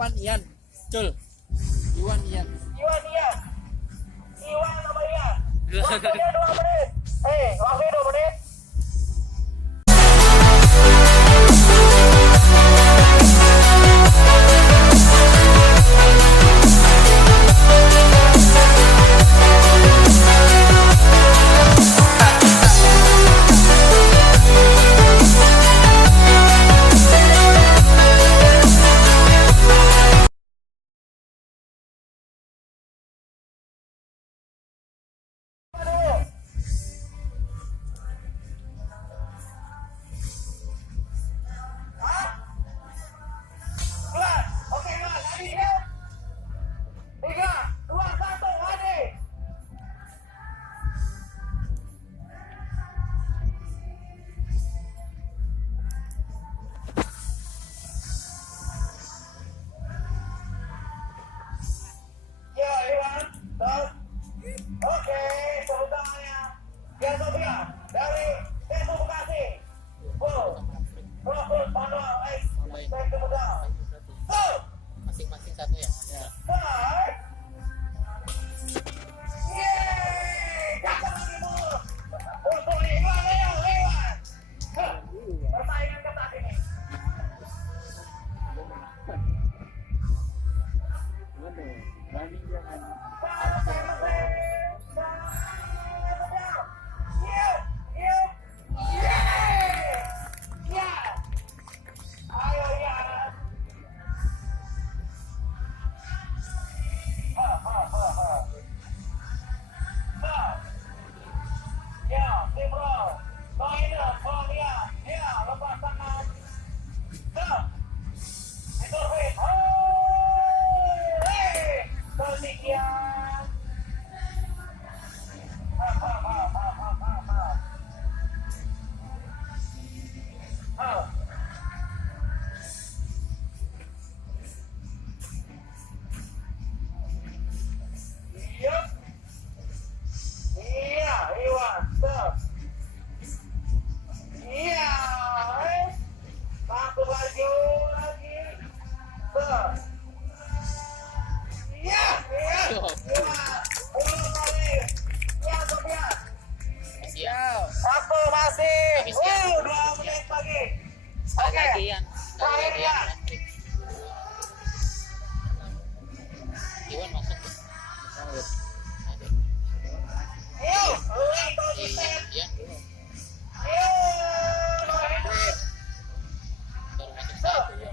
Iwan Ian. Cul. Iwan Ian. Iwan Ian. Iwan apa Ian? Waktunya 2 menit. Waktunya 2 menit. Masing-masing satu ya. Persaingan ketat ini. Waktu masih 2 menit lagi. Oke. Terakhir ya. Iwan masuk. Yuk, ulang konsisten. Ian dulu. Yuk, Baru masuk satu ya.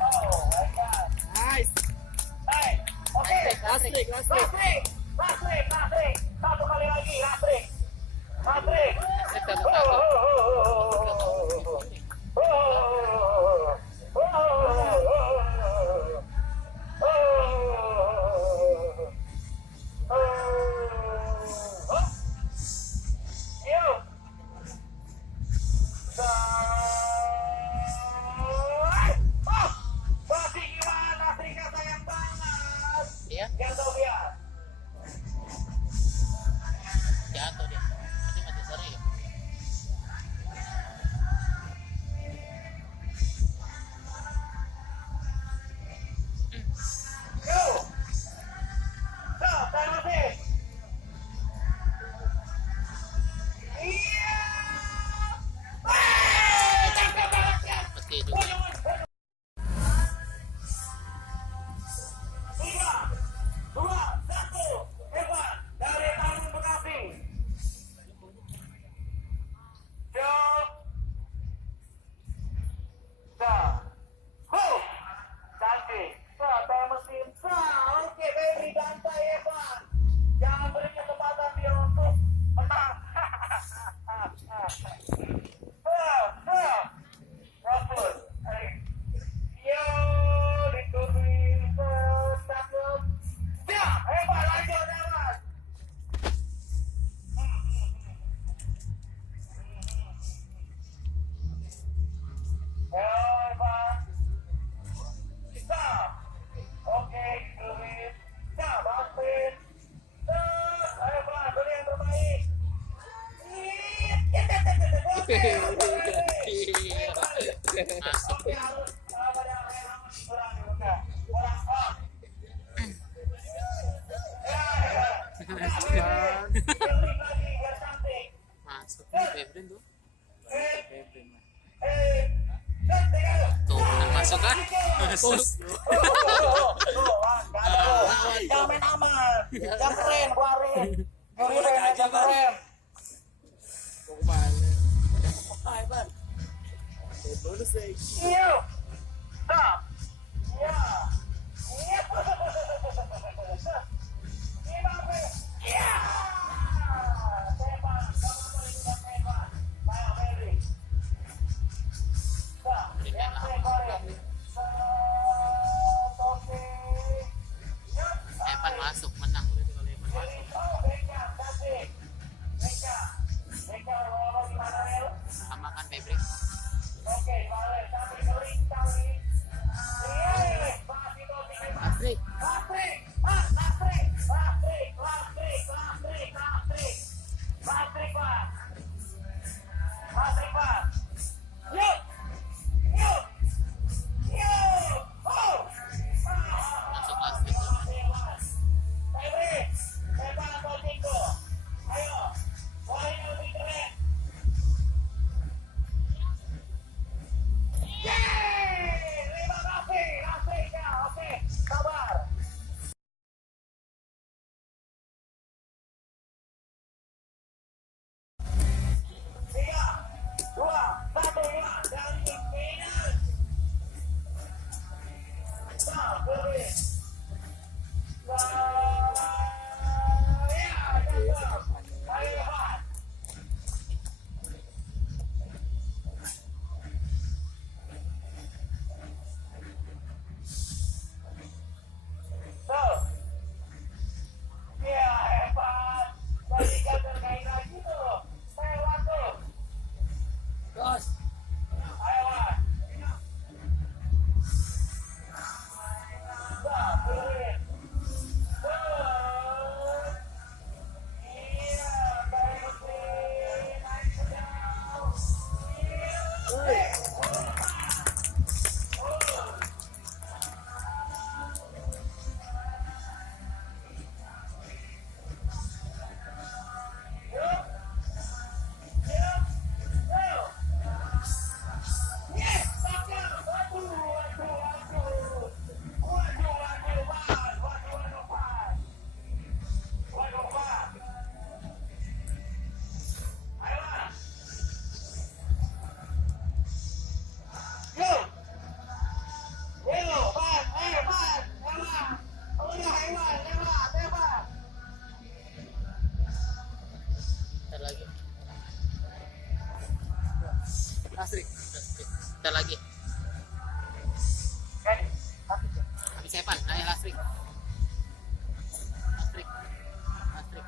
oh my God. Nice. Oke. Last trick. Last trick. Satu kali lagi, last trick. Iya. Jatuh dia. Jatuh dia. Tapi masih seri ya. Meski juga. Oke, baby, santai Evan. Jangan beri kesempatan dia untuk menang. Bagus. Yo, ditutupi cakep. Ya, hebat lanjut Evan. Evan. Bisa. Oke, ditutupi. Ya, bagus. Evan, beri yang terbaik. Oke. Masuk. Oke, harus pada yang kurang oke. Kurang off. Keliling lagi biar cantik. Masuk nih Febrin tuh. Febrin. Set, tinggal. Tuh, kan masuk kan? Masuk. Yang main aman, yang keren, keluarin. Nyuri aja keren. Mau kemana? Hai, Ban. Bonus deh. Iya. Stop. Iya. Iya. Iya. Tembak, kamu boleh juga tembak. Ayo, Mary. Stop. Yang keren. Oke. Yuk. Evan masuk, menang berarti kalau Evan masuk. Oh, Beka, kasih. Beka. Beka, mau gimana, Rel? Sama kan Febrin? Oke, boleh. Tapi kali. Iya, masih topi bebas. Asrik. Lastrik. Ah, lastrik. Lastrik. Lastrik. Lastrik. Lastrik. Lastrik, Pak. Lastrik, Pak. Yuk. Yuk. Yuk. Oh. Masuk Asrik. Febri, bebas atau Tiko? Ayo. Boleh yang lebih keren. Yeay! Terima kasih, Afrika. Oke, sabar. 3, 2, 1, ya. Dari Medan. Stop, Febri. Ya, cakep. Ayo, Pak. Tuh. Iya, hebat. Tadi kan terkait lagi tuh. Lewat tuh. Bos. Ayo, Mas. Stop, turunin. Tuh. Iya, baik. Naik ke dalam. Iya. Ntar lagi. Asrik. Asrik. Ntar lagi. Habis Evan, ayo Asrik. Asrik. Asrik.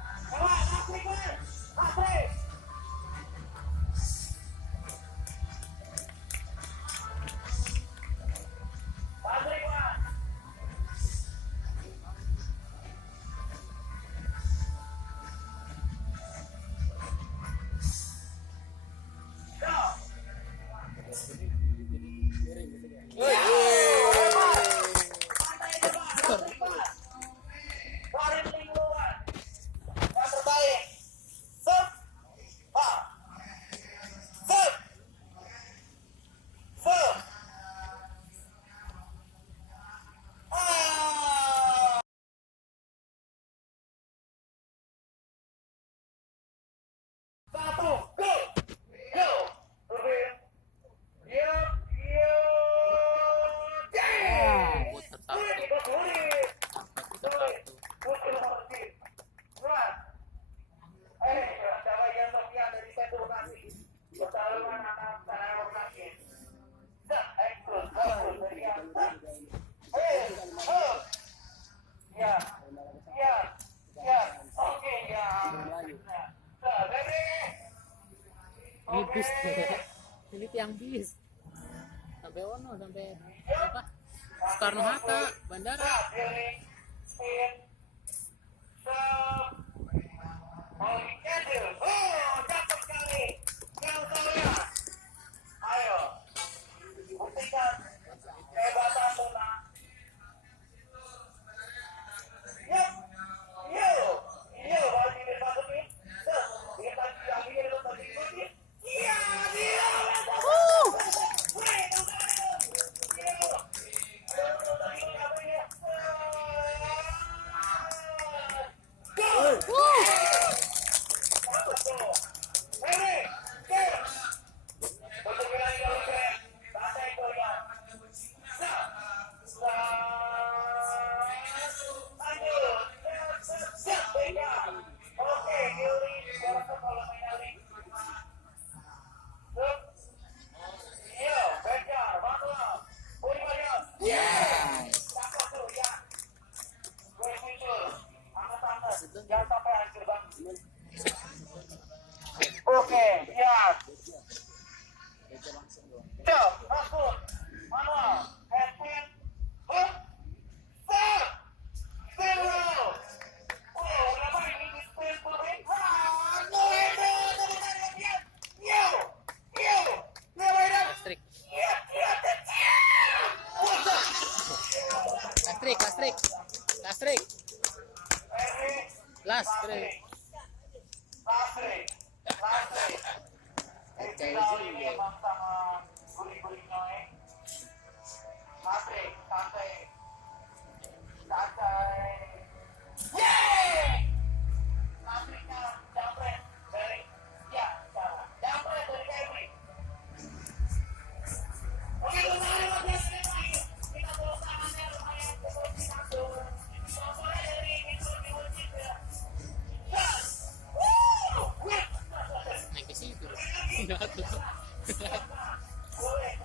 Putar satu. Angkat kita satu. Ini bis. Ini tiang bis. Sampai ono, sampai apa? Soekarno Hatta, bandara. Oh, cakep sekali. Yang saya. Ayo. gas, keren. Lasri. Final ini emang sama guling-gulingnya. Lasri, santai. Yeay! Lasrinya jambret dari salah. Jambret dari Kevin. Oke, kemarin lagi. Kita bawa tangannya lumayan ke posisi satu. Pokoknya dari itu diwujud ya. Gas! Woo! Naik ke situ. Jatuh. Boleh.